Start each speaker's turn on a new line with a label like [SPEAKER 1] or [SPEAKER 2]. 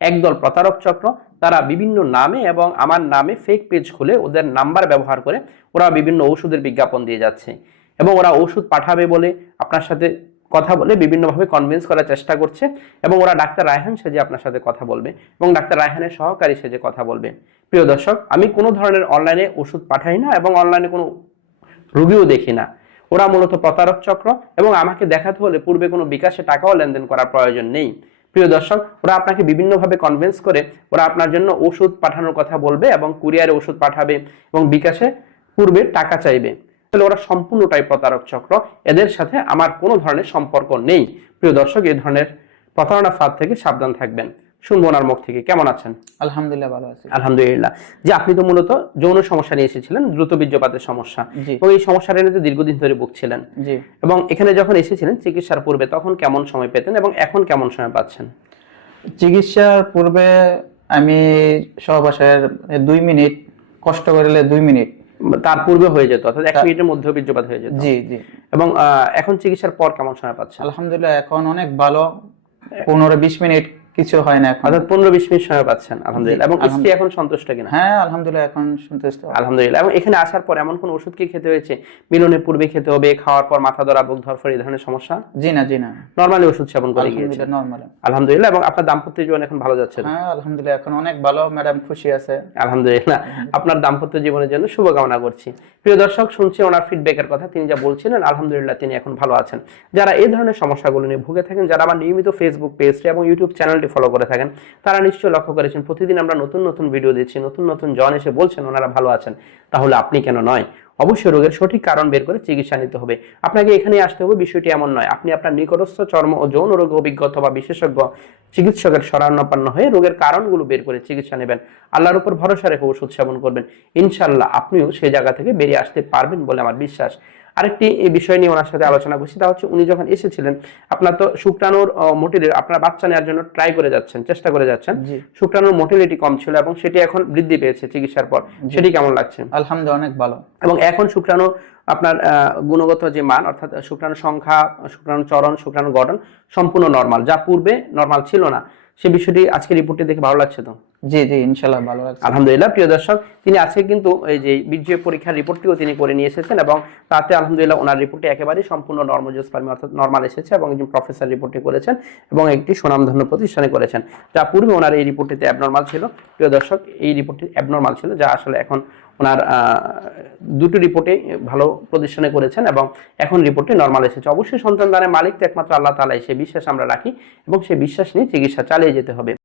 [SPEAKER 1] একদল প্রতারক চক্র, তারা বিভিন্ন নামে এবং আমার নামে ফেক পেজ খুলে ওদের নাম্বার ব্যবহার করে ওরা বিভিন্ন ওষুধের বিজ্ঞাপন দিয়ে যাচ্ছে এবং ওরা ওষুধ পাঠাবে বলে আপনার সাথে কথা বলে বিভিন্নভাবে কনভিন্স করার চেষ্টা করছে এবং ওরা ডাক্তার রায়হান সেজে আপনার সাথে কথা বলবে এবং ডাক্তার রায়হানের সহকারী সেজে কথা বলবে। প্রিয় দর্শক, আমি কোনো ধরনের অনলাইনে ওষুধ পাঠাই না এবং অনলাইনে কোনো রুগীও দেখি না। ওরা মূলত প্রতারক চক্র এবং আমাকে দেখাতে হলে পূর্বে কোনো বিকাশে টাকাও লেনদেন করার প্রয়োজন নেই। প্রিয় দর্শক, ওরা আপনাকে বিভিন্নভাবে কনভিন্স করে ওরা আপনার জন্য ওষুধ পাঠানোর কথা বলবে এবং কুরিয়ারে ওষুধ পাঠাবে এবং বিকাশে পূর্বে টাকা চাইবে। তাহলে ওরা সম্পূর্ণটাই প্রতারক চক্র। এদের সাথে আমার কোনো ধরনের সম্পর্ক নেই। প্রিয় দর্শক এই ধরনের প্রতারণা ফাঁদ থেকে সাবধান থাকবেন। শুনব ওনার মুখ থেকে। কেমন আছেন?
[SPEAKER 2] আলহামদুলিল্লাহ ভালো আছি।
[SPEAKER 1] আলহামদুলিল্লাহ। যে আপনি তো মূলত যৌন সমস্যা নিয়ে এসেছিলেন দ্রুত বীর্যপাতের সমস্যা। এবং এই সমস্যাটা নিয়ে দীর্ঘদিন ধরে ভুগছিলেন।
[SPEAKER 2] জি।
[SPEAKER 1] এবং এখানে যখন এসেছিলেন চিকিৎসার পূর্বে তখন কেমন সময় পেতেন এবং এখন কেমন সময় পাচ্ছেন?
[SPEAKER 2] চিকিৎসার পূর্বে আমি সহবাসের দুই মিনিট কষ্ট করলে দুই মিনিট।
[SPEAKER 1] তার পূর্বে হয়ে যেত অর্থাৎ এক মিনিটের মধ্যে বীর্যপাত হয়ে যেত।
[SPEAKER 2] জি জি।
[SPEAKER 1] এবং এখন চিকিৎসার পর কেমন সময় পাচ্ছেন?
[SPEAKER 2] আলহামদুলিল্লাহ এখন অনেক ভালো। পনেরো বিশ মিনিট কিছু হয় না এখন।
[SPEAKER 1] অর্থাৎ পনেরো বিশ মিনিট সময় পাচ্ছেন আলহামদুলিল্লাহ। এবং স্ত্রী এখন সন্তুষ্ট কিনা?
[SPEAKER 2] হ্যাঁ আলহামদুলিল্লাহ এখন শুনতেছি
[SPEAKER 1] আলহামদুলিল্লাহ। এবং এখানে আসার পর এমন কোন ওষুধ কি খেতে হয়েছে? মিলনের পূর্বে খেতে হবে খাওয়ার পর মাথা ধরা বুক ধরফর এই ধরনের সমস্যা?
[SPEAKER 2] জি না জি না।
[SPEAKER 1] নর্মালি ওষুধ সেবন করে গিয়েছে।
[SPEAKER 2] নর্মাল
[SPEAKER 1] আলহামদুলিল্লাহ এবং আপনার দাম্পত্য জীবন এখন ভালো যাচ্ছে
[SPEAKER 2] হ্যাঁ আলহামদুলিল্লাহ এখন অনেক ভালো ম্যাডাম খুশি আছে।
[SPEAKER 1] আলহামদুলিল্লাহ। আপনার দাম্পত্য জীবনের জন্য শুভকামনা করছি। প্রিয় দর্শক শুনছি ওনার ফিডব্যাকের কথা তিনি যা বলছিলেন আলহামদুলিল্লাহ তিনি এখন ভালো আছেন। যারা এই ধরনের সমস্যাগুলো নিয়ে ভুগে থাকেন যারা আমার নিয়মিত ফেসবুক পেজটি এবং ইউটিউব চ্যানেলটি ফলো করে থাকেন। তারা নিশ্চয়ই লক্ষ্য করেছেন, প্রতিদিন আমরা নতুন নতুন ভিডিও দিচ্ছি, নতুন নতুন জন এসে বলছেন, ওনারা ভালো আছেন, তাহলে আপনি কেন নয়? অবশ্যই রোগের সঠিক কারণ বের করে চিকিৎসা নিতে হবে। আপনাকে এখানে আসতে হবে, বিষয়টি এমন নয়। আপনি আপনার নিকটস্থ চর্ম ও যৌন রোগ অভিজ্ঞতা বা বিশেষজ্ঞ, চিকিৎসকের শরণাপন্ন হয়ে রোগের কারণগুলো বের করে চিকিৎসা নেবেন। আল্লাহর উপর ভরসা রেখে ওষুধ সেবন করবেন। ইনশাল্লাহ আপনিও সেই জায়গা থেকে বেরিয়ে আসতে পারবেন বলে আমার বিশ্বাস। আরেকটি এই বিষয় নিয়ে ওনার সাথে আলোচনা করছি তা হচ্ছে উনি যখন এসেছিলেন আপনার তো শুক্রাণুর মোটিলি আপনার বাচ্চা নেওয়ার জন্য ট্রাই করে যাচ্ছেন চেষ্টা করে যাচ্ছেন। শুক্রাণুর মোটিলিটি কম ছিল এবং সেটি এখন বৃদ্ধি পেয়েছে চিকিৎসার পর। সেটি কেমন লাগছে?
[SPEAKER 2] আলহামদুলিল্লাহ অনেক ভালো।
[SPEAKER 1] এবং এখন শুক্রাণু আপনার গুণগত যে মান অর্থাৎ শুক্রাণু সংখ্যা শুক্রাণু চরণ শুক্রাণু গঠন সম্পূর্ণ নর্মাল যা পূর্বে নর্মাল ছিল না। সে বিষয়টি আজকে রিপোর্টটি দেখে ভালো লাগছে তো?
[SPEAKER 2] জি জি ইনশাল্লাহ ভালো লাগছে।
[SPEAKER 1] আলহামদুলিল্লাহ প্রিয় দর্শক তিনি আজকে কিন্তু এই যে বীর্য পরীক্ষার রিপোর্টটিও তিনি করে নিয়ে এসেছেন এবং তাতে আলহামদুলিল্লাহ ওনার রিপোর্টটি একেবারেই সম্পূর্ণ নর্মোজোস্পার্মি অর্থাৎ নর্মাল এসেছে এবং একজন প্রফেসর রিপোর্টটি করেছেন এবং একটি সুনামধন্য প্রতিষ্ঠানে করেছেন। যা পূর্বে ওনার এই রিপোর্টটিতে অ্যাবনর্মাল ছিল। প্রিয় দর্শক এই রিপোর্টটি অ্যাবনর্মাল ছিল যা আসলে এখন ওনার দুটো রিপোর্টে ভালো প্রদর্শনে করেছেন এবং এখন রিপোর্টে নর্মাল এসেছে। অবশ্যই সন্তান দানের মালিক তো একমাত্র আল্লাহ তালাই সে বিশ্বাস আমরা রাখি এবং সে বিশ্বাস নিয়ে চিকিৎসা চালিয়ে যেতে হবে।